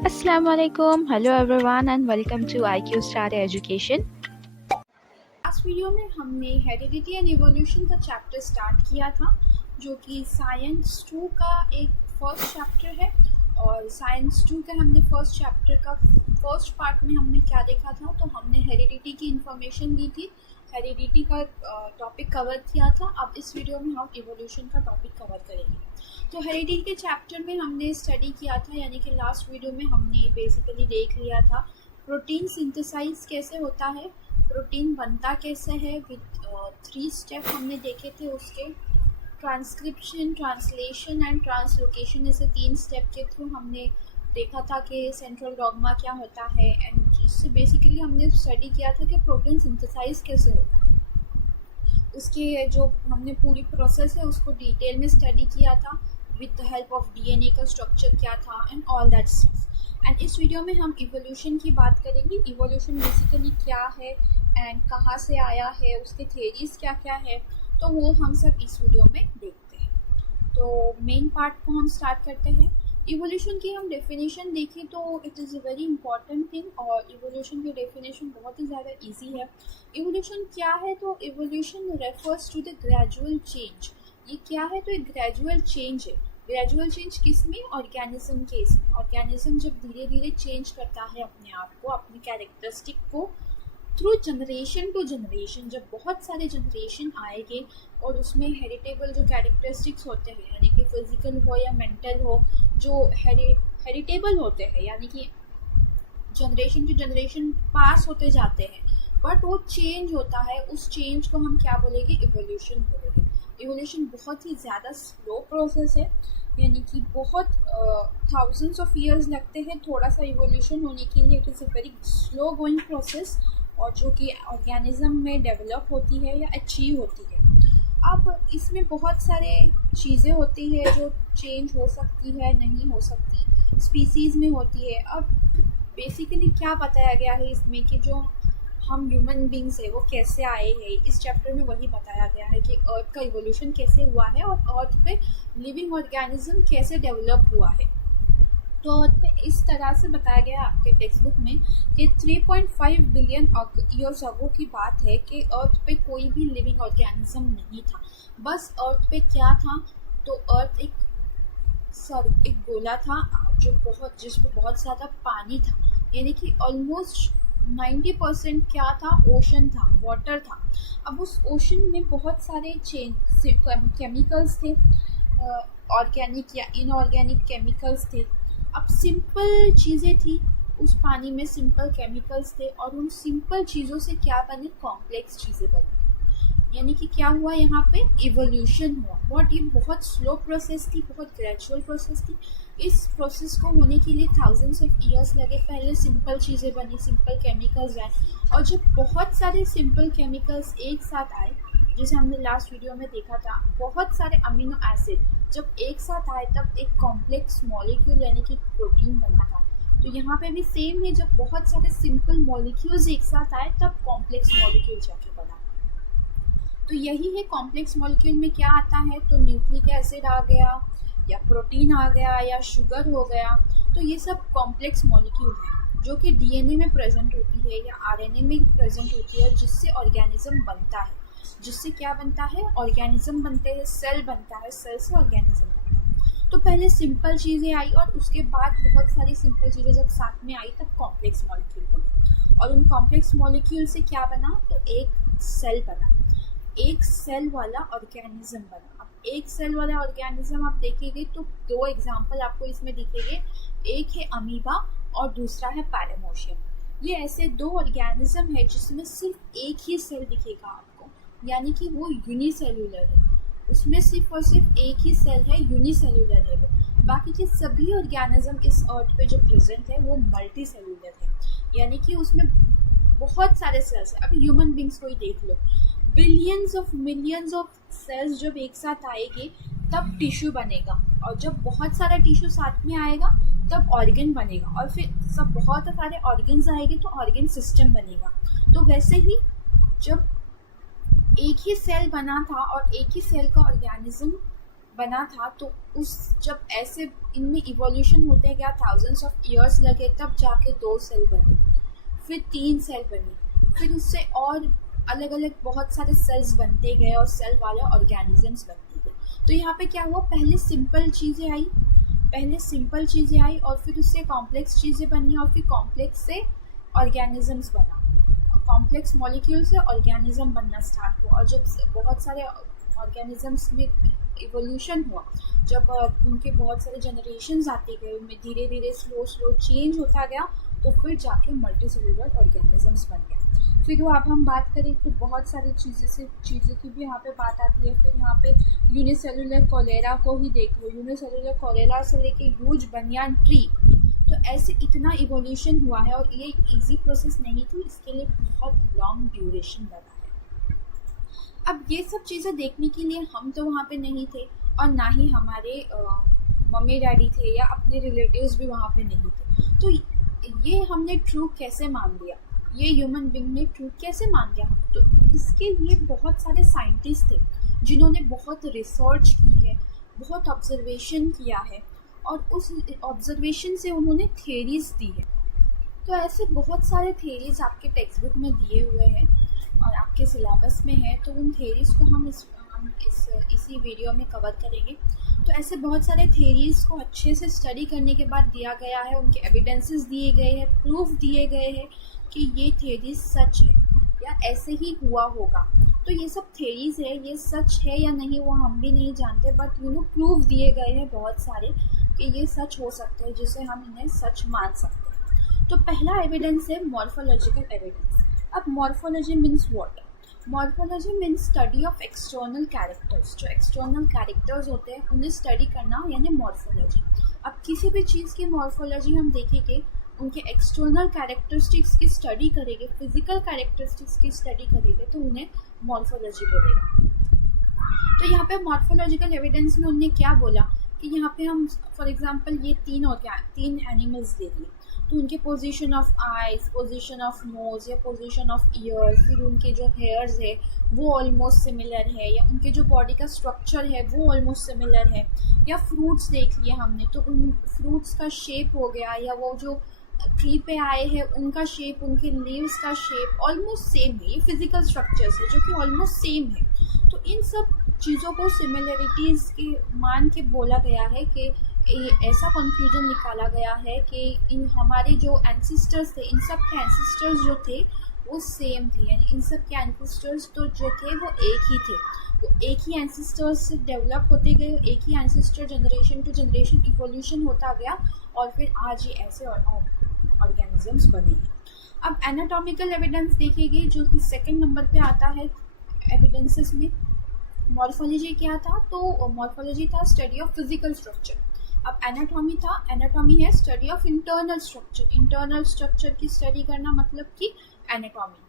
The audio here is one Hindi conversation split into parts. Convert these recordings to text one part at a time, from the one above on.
Assalamualaikum. Hello everyone and welcome to IQ Star Education. Last video में हमने हेरिडिटी एंड इवोल्यूशन का चैप्टर स्टार्ट किया था, जो कि साइंस 2 का एक फर्स्ट चैप्टर है। और साइंस 2 के हमने फर्स्ट चैप्टर का फर्स्ट पार्ट में हमने क्या देखा था, तो हमने हेरिडिटी की इंफॉर्मेशन दी थी, हेरिडिटी का टॉपिक कवर किया था। अब इस वीडियो में हम इवोल्यूशन का टॉपिक कवर करेंगे। तो हेरिडिटी के चैप्टर में हमने स्टडी किया था, यानी कि लास्ट वीडियो में हमने बेसिकली देख लिया था प्रोटीन सिंथेसाइज कैसे होता है, प्रोटीन बनता कैसे है, विद 3 स्टेप हमने देखे थे उसके। ट्रांसक्रिप्शन, ट्रांसलेशन एंड ट्रांसलोकेशन, ऐसे 3 स्टेप के थ्रू हमने देखा था कि सेंट्रल डॉग्मा क्या होता है, एंड जिससे बेसिकली हमने स्टडी किया था कि प्रोटीन सिंथेसाइज कैसे होता है। उसके जो हमने पूरी प्रोसेस है उसको डिटेल में स्टडी किया था, with the help of DNA का स्ट्रक्चर क्या था and all that stuff. And इस वीडियो में हम इवोल्यूशन की बात करेंगे। इवोल्यूशन बेसिकली क्या है एंड कहाँ से आया है, उसके थियरीज क्या क्या है, तो वो हम सब इस वीडियो में देखते हैं। तो मेन पार्ट को हम स्टार्ट करते हैं। इवोल्यूशन की हम डेफिनेशन देखें तो it is a very important thing, और इवोल्यूशन की डेफिनेशन बहुत ही ज़्यादा इजी है। इवोल्यूशन क्या है, तो evolution refers to the gradual change. ये क्या है, तो एक ग्रेजुअल चेंज है। ग्रेजुअल चेंज किस में, ऑर्गेनिज्म के इसमें। ऑर्गेनिज्म जब धीरे धीरे चेंज करता है अपने आप को, अपनी कैरेक्टरिस्टिक को, थ्रू जनरेशन टू जनरेशन, जब बहुत सारे जनरेशन आएंगे और उसमें हेरिटेबल जो कैरेक्टरिस्टिक्स होते हैं, यानी कि फिजिकल हो या मेंटल हो, जो हेरिटेबल होते हैं, यानी कि जनरेशन टू जनरेशन पास होते जाते हैं, बट वो चेंज होता है, उस चेंज को हम क्या बोलेंगे, इवोल्यूशन बोलेंगे। इवोल्यूशन बहुत ही ज़्यादा स्लो प्रोसेस है, यानी कि बहुत थाउजेंड्स ऑफ ईयर्स लगते हैं थोड़ा सा इवोल्यूशन होने के लिए। It is a very slow going process, और जो कि ऑर्गेनिज्म में डेवलप होती है या अचीव होती है। अब इसमें बहुत सारे चीज़ें होती है जो चेंज हो सकती है, नहीं हो सकती, स्पीसीज़ में होती है। अब बेसिकली क्या बताया गया है इसमें कि जो हम ह्यूमन बींग्स है वो कैसे आए हैं, इस चैप्टर में वही बताया गया है कि अर्थ का इवोल्यूशन कैसे हुआ है और अर्थ पे लिविंग ऑर्गेनिज्म कैसे डेवलप हुआ है। तो अर्थ पे इस तरह से बताया गया आपके टेक्स्ट बुक में कि 3.5 बिलियन ईयर्स अगो की बात है कि अर्थ पे कोई भी लिविंग ऑर्गेनिज्म नहीं था। बस अर्थ पे क्या था, तो अर्थ एक गोला था जो जिसमें बहुत ज़्यादा पानी था, यानी कि ऑलमोस्ट 90% क्या था, ओशन था, वाटर था। अब उस ओशन में बहुत सारे केमिकल्स थे, ऑर्गेनिक या इनऑर्गेनिक केमिकल्स थे। अब सिंपल चीज़ें थी उस पानी में, सिंपल केमिकल्स थे, और उन सिंपल चीज़ों से क्या बने, कॉम्प्लेक्स चीज़ें बनी। यानी कि क्या हुआ, यहाँ पे इवोल्यूशन हुआ। बट ये बहुत स्लो प्रोसेस थी, बहुत ग्रेजुअल प्रोसेस थी। इस प्रोसेस को होने के लिए थाउजेंड्स ऑफ ईयर्स लगे। पहले सिंपल चीज़ें बनी, सिंपल केमिकल्स आए, और जब बहुत सारे सिंपल केमिकल्स एक साथ आए, जैसे हमने लास्ट वीडियो में देखा था, बहुत सारे अमीनो एसिड जब एक साथ आए तब एक कॉम्प्लेक्स मॉलिक्यूल यानी कि प्रोटीन बना था। तो यहाँ पे भी सेम है, जब बहुत सारे सिंपल मॉलिक्यूल्स एक साथ आए तब कॉम्प्लेक्स मॉलिक्यूल जाके बना। तो यही है कॉम्प्लेक्स मॉलिक्यूल में क्या आता है, तो न्यूक्लिक एसिड आ गया, या प्रोटीन आ गया, या शुगर हो गया। तो ये सब कॉम्प्लेक्स मॉलिक्यूल है जो कि डीएनए में प्रेजेंट होती है या आरएनए में प्रेजेंट होती है, जिससे ऑर्गेनिज्म बनता है। जिससे क्या बनता है, ऑर्गेनिज्म बनते हैं, सेल बनता है, सेल से ऑर्गेनिज्म बनता है। तो पहले सिंपल चीज़ें आई, और उसके बाद बहुत सारी सिंपल चीज़ें जब साथ में आई तब कॉम्प्लेक्स मॉलिक्यूल बने। और उन कॉम्प्लेक्स मॉलिक्यूल से क्या बना, तो एक सेल बना, एक सेल वाला ऑर्गेनिज्म बना। अब एक सेल वाला ऑर्गेनिज्म आप देखेंगे तो 2 एग्जाम्पल आपको इसमें दिखेंगे, एक है अमीबा और दूसरा है पैरामोशियम। ये ऐसे 2 ऑर्गेनिज्म है जिसमें सिर्फ एक ही सेल दिखेगा आपको, यानी कि वो यूनिसेल्यूलर है। उसमें सिर्फ और सिर्फ एक ही सेल है, यूनिसेल्यूलर है वो। बाकी के सभी ऑर्गेनिज्म इस अर्थ पे जो प्रेजेंट है वो मल्टी सेल्यूलर है, यानी कि उसमें बहुत सारे सेल्स है। अभी ह्यूमन बींग्स को ही देख लो, billions of millions of cells जब एक साथ आएंगे तब टिश्यू बनेगा, और जब बहुत सारा टिश्यू साथ में आएगा तब ऑर्गन बनेगा, और फिर सब बहुत सारे ऑर्गन्स आएंगे तो ऑर्गन सिस्टम बनेगा। तो वैसे ही जब एक ही सेल बना था और एक ही सेल का ऑर्गेनिज्म बना था, तो उस जब ऐसे इनमें इवोल्यूशन होते गया, थाउजेंड्स ऑफ ईयर्स लगे, तब जाके 2 सेल बने, फिर 3 सेल बने, फिर उससे और अलग अलग बहुत सारे सेल्स बनते गए और सेल वाले ऑर्गेनिजम्स बनते गए। तो यहाँ पे क्या हुआ, पहले सिंपल चीज़ें आई और फिर उससे कॉम्प्लेक्स चीज़ें बनी और फिर कॉम्प्लेक्स से ऑर्गेनिजम्स बना, कॉम्प्लेक्स मॉलिक्यूल से ऑर्गेनिज्म बनना स्टार्ट हुआ। और जब बहुत सारे ऑर्गेनिजम्स में इवोल्यूशन हुआ, जब उनके बहुत सारे जनरेशन्स आते गए, उनमें धीरे धीरे स्लो चेंज होता गया, तो फिर जाके मल्टी सेलुलर ऑर्गेनिजम्स बन गया। फिर वो अब हम बात करें तो बहुत सारी चीज़ों की भी यहाँ पे बात आती है। फिर यहाँ पे यूनिसेलुलर कोलेरा को ही देख लो, यूनिसेलुलर कोलेरा से लेके ह्यूज बनियान ट्री, तो ऐसे इतना इवोल्यूशन हुआ है और ये एक ईजी प्रोसेस नहीं थी, इसके लिए बहुत लॉन्ग ड्यूरेशन लगा है। अब ये सब चीज़ें देखने के लिए हम तो वहाँ पे नहीं थे और ना ही हमारे मम्मी डैडी थे या अपने रिलेटिव्स भी वहाँ पे नहीं थे। तो ये हमने ट्रूथ कैसे मान लिया, ये ह्यूमन बीइंग ने ट्रूथ कैसे मान लिया? तो इसके लिए बहुत सारे साइंटिस्ट थे जिन्होंने बहुत रिसर्च की है, बहुत ऑब्जर्वेशन किया है और उस ऑब्जर्वेशन से उन्होंने थ्योरीज दी है। तो ऐसे बहुत सारे थ्योरीज आपके टेक्स्ट बुक में दिए हुए हैं और आपके सिलेबस में है, तो उन थ्योरीज को हम इसी वीडियो में कवर करेंगे। तो ऐसे बहुत सारे थ्योरीज को अच्छे से स्टडी करने के बाद दिया गया है, उनके एविडेंसेस दिए गए हैं, प्रूफ दिए गए हैं कि ये थ्योरीज सच है या ऐसे ही हुआ होगा। तो ये सब थ्योरीज है, ये सच है या नहीं वो हम भी नहीं जानते, बट प्रूफ दिए गए हैं बहुत सारे कि ये सच हो सकते हैं, जिसे हम इन्हें सच मान सकते हैं। तो पहला एविडेंस है मॉर्फोलॉजिकल एविडेंस। अब morphology means what? Morphology means study of external characters. जो एक्सटर्नल कैरेक्टर्स होते हैं उन्हें स्टडी करना यानी मॉर्फोलॉजी। अब किसी भी चीज़ की मॉर्फोलॉजी हम देखेंगे, उनके एक्सटर्नल कैरेक्टरिस्टिक्स की स्टडी करेंगे, फिजिकल कैरेक्टरिस्टिक्स की स्टडी करेंगे, तो उन्हें मॉर्फोलॉजी बोलेगा। तो यहाँ पे मॉर्फोलॉजिकल एविडेंस में उन्होंने क्या बोला कि यहाँ पे हम फॉर एग्जांपल ये तीन एनिमल्स दे दिए, तो उनके position of eyes, position of nose या पोजीशन ऑफ ईयर्स, फिर उनके जो हेयर्स है वो ऑलमोस्ट सिमिलर है, या उनके जो बॉडी का स्ट्रक्चर है वो ऑलमोस्ट सिमिलर है, या फ्रूट्स देख लिए हमने तो उन फ्रूट्स का शेप हो गया, या वो जो ट्री पे आए हैं उनका शेप, उनके लीव्स का शेप ऑलमोस्ट सेम है। ये फिजिकल स्ट्रक्चर्स है जो कि ऑलमोस्ट सेम है। तो इन सब चीज़ों को सिमिलरिटीज़ के मान के बोला गया है कि ऐसा कंक्लूजन निकाला गया है कि इन हमारे जो एंसेस्टर्स थे, इन सब के एंसेस्टर्स जो थे वो सेम थे, यानी इन सब के एंसेस्टर्स तो जो थे वो एक ही थे, वो एक ही एंसेस्टर्स से डेवलप होते गए, एक ही ancestor generation to generation evolution होता गया और फिर आज ये ऐसे ऑर्गेनिजम्स बने हैं। अब एनाटॉमिकल एविडेंस देखेंगे जो कि सेकंड नंबर पे आता है एविडेंसेस में। मॉर्फोलॉजी क्या था? तो मॉर्फोलॉजी था स्टडी ऑफ फिजिकल स्ट्रक्चर। अब एनाटॉमी था, एनाटॉमी है study of internal structure. Internal structure की स्टडी करना मतलब कि एनाटॉमी।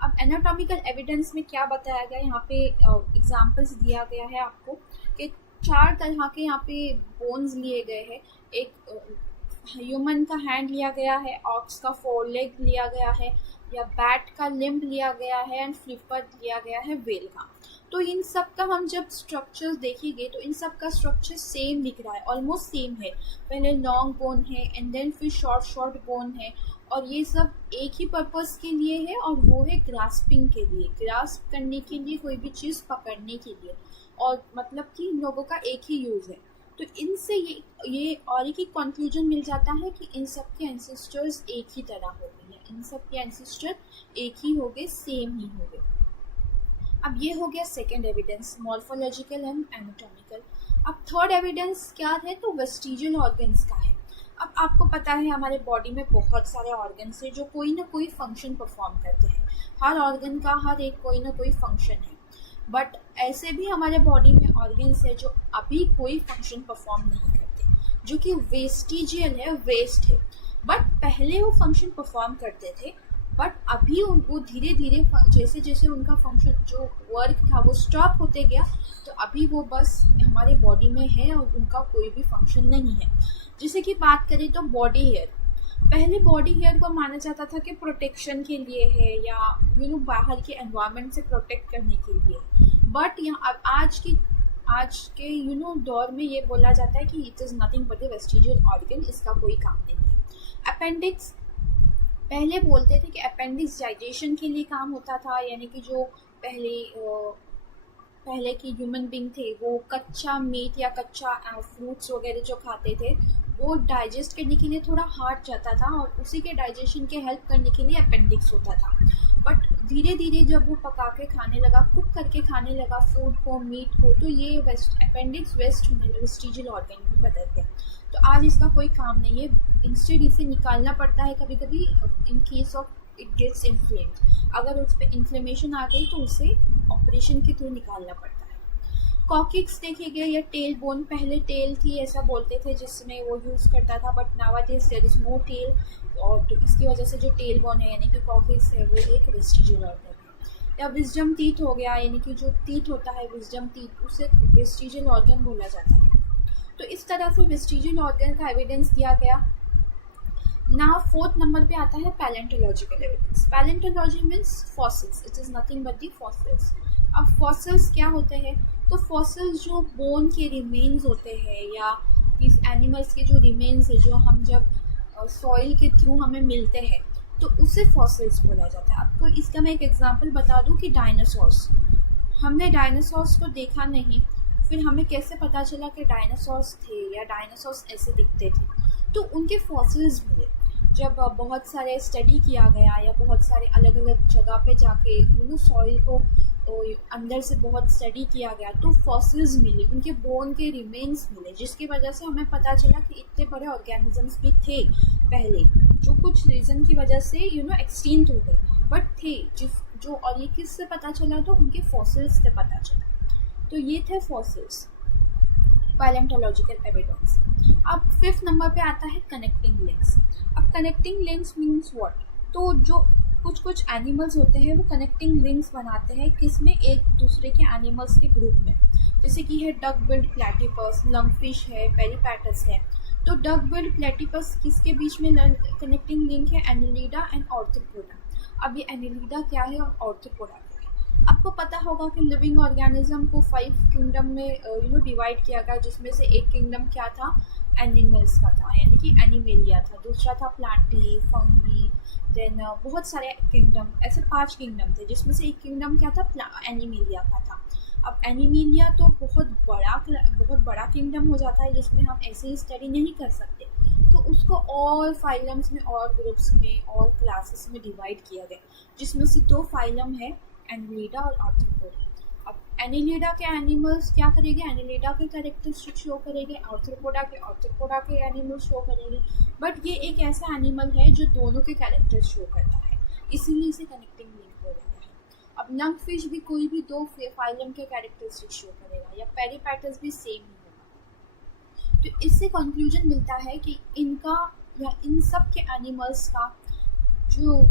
अब एनाटॉमिकल एविडेंस में क्या बताया गया, यहाँ पे एग्जांपल्स दिया गया है आपको कि 4 तरह के यहाँ पे बोन्स लिए गए हैं। एक ह्यूमन का हैंड लिया गया है, ऑक्स का 4 लेग लिया गया है, या बैट का लिम्ब लिया गया है, एंड फ्लिपर लिया गया है व्हेल का। तो इन सब का हम जब स्ट्रक्चर्स देखेंगे तो इन सब का स्ट्रक्चर सेम दिख रहा है, ऑलमोस्ट सेम है। पहले लॉन्ग बोन है एंड देन फिर शॉर्ट बोन है, और ये सब एक ही पर्पस के लिए है और वो है ग्रास्पिंग के लिए, ग्रास्प करने के लिए, कोई भी चीज़ पकड़ने के लिए, और मतलब कि इन लोगों का एक ही यूज़ है। तो इनसे ये और एक ही कंक्लूजन मिल जाता है कि इन सब के एंसेस्टर्स एक ही तरह हो गए हैं, इन सब के एंसेस्टर एक ही हो गए, सेम ही हो गए। अब ये हो गया second evidence, morphological and anatomical. अब थर्ड एविडेंस क्या है? तो वेस्टिजियल ऑर्गन्स का है। अब आपको पता है हमारे बॉडी में बहुत सारे ऑर्गन्स हैं जो कोई ना कोई फंक्शन परफॉर्म करते हैं। हर ऑर्गन का हर एक कोई ना कोई फंक्शन है, बट ऐसे भी हमारे बॉडी में ऑर्गन्स है जो अभी कोई फंक्शन परफॉर्म नहीं करते, जो कि वेस्टिजियल है, वेस्ट है। बट पहले वो फंक्शन परफॉर्म करते थे, बट अभी वो धीरे धीरे जैसे जैसे उनका फंक्शन जो वर्क था वो स्टॉप होते गया, तो अभी वो बस हमारे बॉडी में है और उनका कोई भी फंक्शन नहीं है। जैसे कि बात करें तो बॉडी हेयर, पहले बॉडी हेयर को माना जाता था कि प्रोटेक्शन के लिए है या बाहर के एनवायरनमेंट से प्रोटेक्ट करने के लिए, बट यहाँ आज के दौर में ये बोला जाता है कि it is nothing but the vestigial organ, इसका कोई काम नहीं है। अपेंडिक्स, पहले बोलते थे कि अपेंडिक्स डाइजेशन के लिए काम होता था, यानी कि जो पहले के ह्यूमन बींग थे वो कच्चा मीट या कच्चा फ्रूट्स वगैरह जो खाते थे वो डाइजेस्ट करने के लिए थोड़ा हार्ड जाता था और उसी के डाइजेशन के हेल्प करने के लिए अपेंडिक्स होता था। बट धीरे धीरे जब वो पका के खाने लगा, कुक करके खाने लगा फूड को, मीट को, तो ये अपेंडिक्स वेस्टिजियल ऑर्गन में बदल गया। तो आज इसका कोई काम नहीं है, इंस्टेड इसे निकालना पड़ता है कभी कभी in case of it gets inflamed. अगर उस पर इन्फ्लेमेशन आ गई तो उसे ऑपरेशन के थ्रू निकालना पड़ता है। कॉकिक्स देखे गए या टेल बोन, पहले टेल थी ऐसा बोलते थे जिसमें वो यूज़ करता था, but nowadays there is no tail, और तो इसकी वजह से जो टेल बोन है यानी कि कॉकिक्स है वो एक वेस्टिजियल ऑर्गन है। या विजडम टीथ हो गया, यानी कि जो टीथ होता है विजडम टीथ, उसे वेस्टिजियल ऑर्गन बोला जाता है। तो इस तरह से वेस्टिजियल ऑर्गन का एविडेंस दिया गया। ना 4th नंबर पे आता है palaeontological evidence. Palaeontology means fossils, it is nothing but the fossils. अब फॉसिल्स क्या होते हैं? तो फॉसिल्स जो बोन के रिमेन्स होते हैं या इस एनिमल्स के जो रिमेन्स है जो हम जब सॉइल के थ्रू हमें मिलते हैं तो उसे फॉसिल्स बोला जाता है। आपको इसका मैं एक एग्जांपल बता दूं कि डायनासोर्स, हमने डायनासोर्स को देखा नहीं, फिर हमें कैसे पता चला कि डायनासोर्स थे या डायनासोर्स ऐसे दिखते थे? तो उनके फॉसिल्स मिले। जब बहुत सारे स्टडी किया गया या बहुत सारे अलग अलग जगह पे जाके सॉइल को अंदर से बहुत स्टडी किया गया तो फॉसिल्स मिले, उनके बोन के रिमेन्स मिले, जिसकी वजह से हमें पता चला कि इतने बड़े ऑर्गेनिजम्स भी थे पहले, जो कुछ रीज़न की वजह से एक्सटिंक्ट हो गए, बट थे जो और ये किससे पता चला? तो उनके फॉसिल्स से पता चला। तो ये थे फॉसिल्स, पैलेंटोलॉजिकल एविडेंस। अब 5th नंबर पे आता है कनेक्टिंग लिंक्स। अब कनेक्टिंग लिंक्स मीन्स व्हाट? तो जो कुछ एनिमल्स होते हैं वो कनेक्टिंग लिंक्स बनाते हैं, किसमें? एक दूसरे के एनिमल्स के ग्रुप में, जैसे कि है डक बिल्ड प्लेटिपस, लंगफिश है, पेरिपैटस है। तो डक बिल्ड प्लेटिपस किसके बीच में कनेक्टिंग लिंक है? Annelida and arthropoda. अब ये एनिलिडा क्या है और आर्थ्रोपोडा क्या है? आपको पता होगा कि लिविंग ऑर्गेनिज्म को 5 किंगडम में डिवाइड किया गया, जिसमें से एक किंगडम क्या था? एनिमल्स का था, यानी कि एनिमेलिया था। दूसरा था प्लांटी, फंगी, देन बहुत सारे किंगडम, ऐसे 5 किंगडम थे, जिसमें से एक किंगडम क्या था? एनिमेलिया का था। अब एनिमेलिया तो बहुत बड़ा किंगडम हो जाता है, जिसमें हम ऐसे ही स्टडी नहीं कर सकते, तो उसको और फाइलम्स में और ग्रुप्स में और क्लासेस में डिवाइड किया गया, जिसमें से 2 फाइलम है, एनिलिडा और आर्थ्रोपोडा। अब एनिलिडा के एनिमल्स क्या करेंगे? एनिलिडा के कैरेक्टरिस्टिक शो करेंगे, आर्थ्रोपोडा के एनिमल्स शो करेंगे, बट ये एक ऐसा एनिमल है जो दोनों के कैरेक्टर शो करता है, इसीलिए इसे कनेक्टिंग लिंक बोला गया है। अब लंगफिश भी कोई भी 2 फाइलम के कैरेक्टरिस्टिक शो करेगा, या पेरिपैटस भी सेम ही होगा। तो इससे कंक्लूजन मिलता है कि इनका या इन सब के एनिमल्स का जो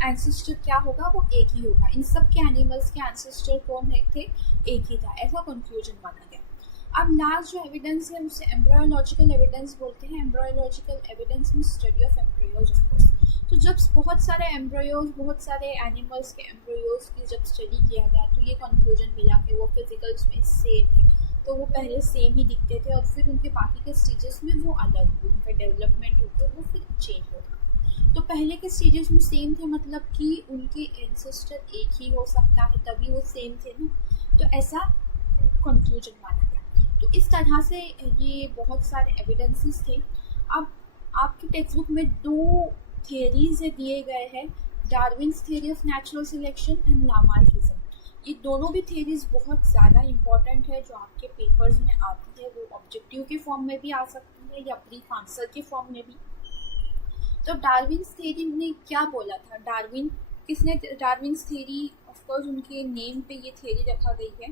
एंसेस्टर क्या होगा? वो एक ही होगा। इन सब के एनिमल्स के एंसेस्टर कौन थे? एक ही था, ऐसा कंक्लूजन माना गया। अब लास्ट जो एविडेंस है उसे एम्ब्रायोलॉजिकल एविडेंस बोलते हैं। Embryological evidence means study of embryos of course. तो जब बहुत सारे एम्ब्रायोज, बहुत सारे एनिमल्स के एम्ब्रायोज की जब स्टडी किया गया तो ये कंक्लूजन मिला कि वो फिजिकल्स में सेम है। तो वो पहले सेम ही दिखते थे और फिर उनके बाकी के स्टेजेस में वो अलग हुए, उनका डेवलपमेंट होकर वो फिर चेंज होगा। तो पहले के स्टेजेस में सेम थे, मतलब कि उनके एंसेस्टर एक ही हो सकता है, तभी वो सेम थे ना, तो ऐसा कंक्लूजन माना गया। तो इस तरह से ये बहुत सारे एविडेंसेस थे। अब आपकी टेक्स्ट बुक में 2 थियरीज दिए गए हैं, Darwin's theory of natural selection and Lamarckism. ये दोनों भी थियरीज बहुत ज़्यादा इम्पॉर्टेंट है, जो आपके पेपर्स में आती है, वो ऑब्जेक्टिव के फॉर्म में भी आ सकती है या ब्रीफ आंसर के फॉर्म में भी। तो डार्विन्स थ्योरी ने क्या बोला था? डार्विन्स थ्योरी, ऑफ कोर्स उनके नेम पे ये थ्योरी रखा गई है,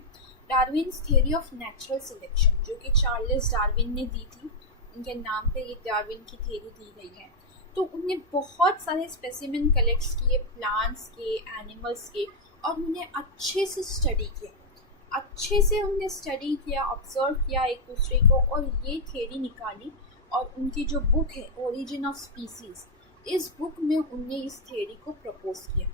Darwin's theory of natural selection, जो कि चार्ल्स डार्विन ने दी थी, उनके नाम पे ये डार्विन की थ्योरी दी गई है। तो उन्हें बहुत सारे स्पेसिमेन कलेक्ट किए प्लांट्स के, एनिमल्स के, और उन्हें अच्छे से स्टडी किया, ऑब्जर्व किया एक दूसरे को, और ये थ्योरी निकाली। और उनकी जो बुक है ओरिजिन ऑफ स्पीसीज, इस बुक में उनने इस थ्योरी को प्रपोज किया।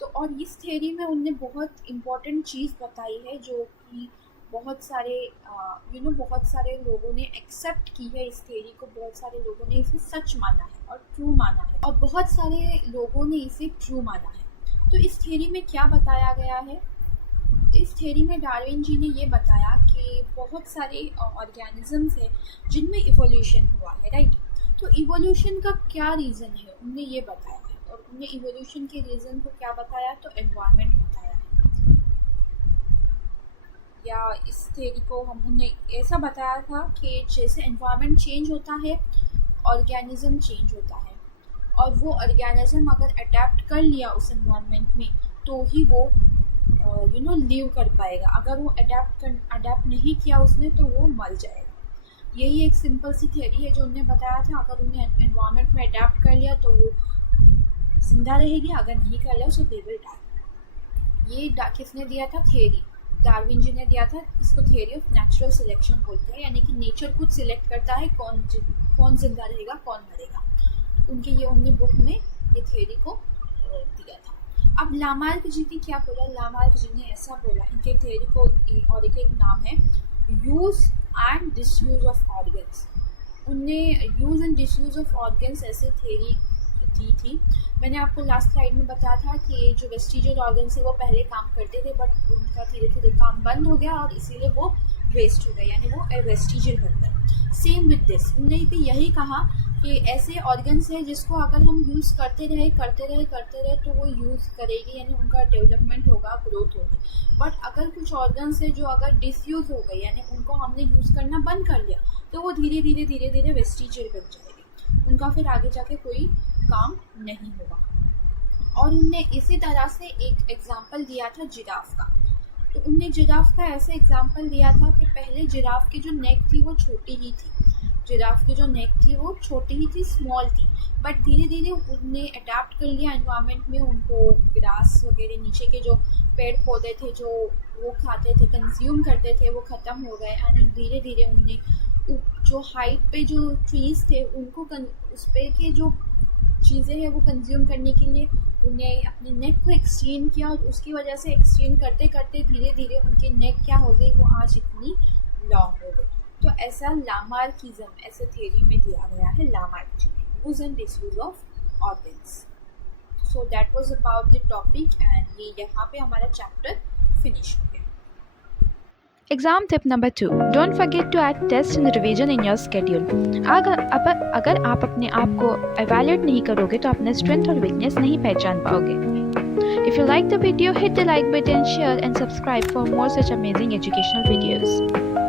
तो और इस थ्योरी में उनने बहुत इम्पोर्टेंट चीज़ बताई है जो कि बहुत सारे बहुत सारे लोगों ने एक्सेप्ट की है इस थ्योरी को, बहुत सारे लोगों ने इसे सच माना है और ट्रू माना है, और बहुत सारे लोगों ने इसे ट्रू माना है। तो इस थ्योरी में क्या बताया गया है? इस थ्योरी में डार्विन जी ने ये बताया कि बहुत सारे ऑर्गेनिजम्स हैं जिनमें इवोल्यूशन हुआ है, राइट। तो इवोल्यूशन का क्या रीज़न है उनने ये बताया है, और उनने इवोल्यूशन के रीज़न को क्या बताया, तो एनवायरनमेंट बताया है। या इस थ्योरी को उन्होंने ऐसा बताया था कि जैसे एनवायरनमेंट चेंज होता है, ऑर्गेनिज्म चेंज होता है, और वो ऑर्गेनिज्म अगर अडेप्ट कर लिया उस एनवायरनमेंट में तो ही वो लिव कर पाएगा। अगर वो अडेप्ट नहीं किया उसने तो वो मर जाएगा। यही एक सिंपल सी थ्योरी है जो उन्होंने बताया था। अगर उन्हें एनवायरनमेंट में अडेप्ट कर लिया तो वो जिंदा रहेगी, अगर नहीं कर लिया तो दे विल डाई। ये किसने दिया था? थ्योरी डार्विन जी ने दिया था। इसको थ्योरी ऑफ नेचुरल सिलेक्शन बोलते हैं, यानी कि नेचर खुद सिलेक्ट करता है कौन जिंदा रहेगा कौन मरेगा। उनने बुक में ये थ्योरी को दिया था। अब लामार्क जी ने क्या बोला? लामार्क जी ने ऐसा बोला, इनके थ्योरी को और एक नाम है use and disuse of organs. उनने use and disuse of organs ऐसे थ्योरी दी थी। मैंने आपको लास्ट स्लाइड में बताया था कि जो वेस्टिजियल ऑर्गन्स है वो पहले काम करते थे, बट उनका धीरे धीरे काम बंद हो गया और इसीलिए वो वेस्ट हो गए, यानी वो वेस्टिजियल बन गए। सेम विद दिस, उन्होंने भी यही कहा कि ऐसे ऑर्गन्स हैं जिसको अगर हम यूज़ करते रहे तो वो यूज़ करेगी, यानी उनका डेवलपमेंट होगा, ग्रोथ होगी। बट अगर कुछ ऑर्गन्स है जो अगर डिसयूज़ हो गए, यानी उनको हमने यूज़ करना बंद कर लिया, तो वो धीरे धीरे वेस्टिजियल बन जाएगी, उनका फिर आगे जाके कोई काम नहीं होगा। और उनने इसी तरह से एक एग्जाम्पल दिया था जिराफ का। तो उनने जिराफ का ऐसे एग्जाम्पल दिया था कि पहले जिराफ की जो नेक थी वो छोटी ही थी, स्मॉल थी, बट धीरे धीरे उनने अडेप्ट कर लिया एनवायरनमेंट में। उनको ग्रास वगैरह, नीचे के जो पेड़ पौधे थे जो वो खाते थे, कंज्यूम करते थे, वो ख़त्म हो गए। एंड धीरे धीरे उनने जो हाइट पे जो ट्रीज़ थे उनको उस पे के जो चीज़ें हैं वो कंज्यूम करने के लिए उन्हें अपने नेक को एक्सटेंड किया, और उसकी वजह से एक्सटेंड करते करते धीरे धीरे उनकी नेक क्या हो गई, वो आज इतनी लॉन्ग हो गई। तो ऐसा लामार्किज्म ऐसे थ्योरी में दिया गया है लामार्क जी ने, use and disuse of organs. So that was about the topic, एंड ये यहाँ पे हमारा चैप्टर फिनिश हो गया। Exam tip number 2, don't forget to add test and revision in your schedule. अगर आप अपने आप को एवेल्यूएट नहीं करोगे तो अपने स्ट्रेंथ और वीकनेस नहीं पहचान पाओगे। If you like the video, hit the like button, share and subscribe for more such amazing educational videos.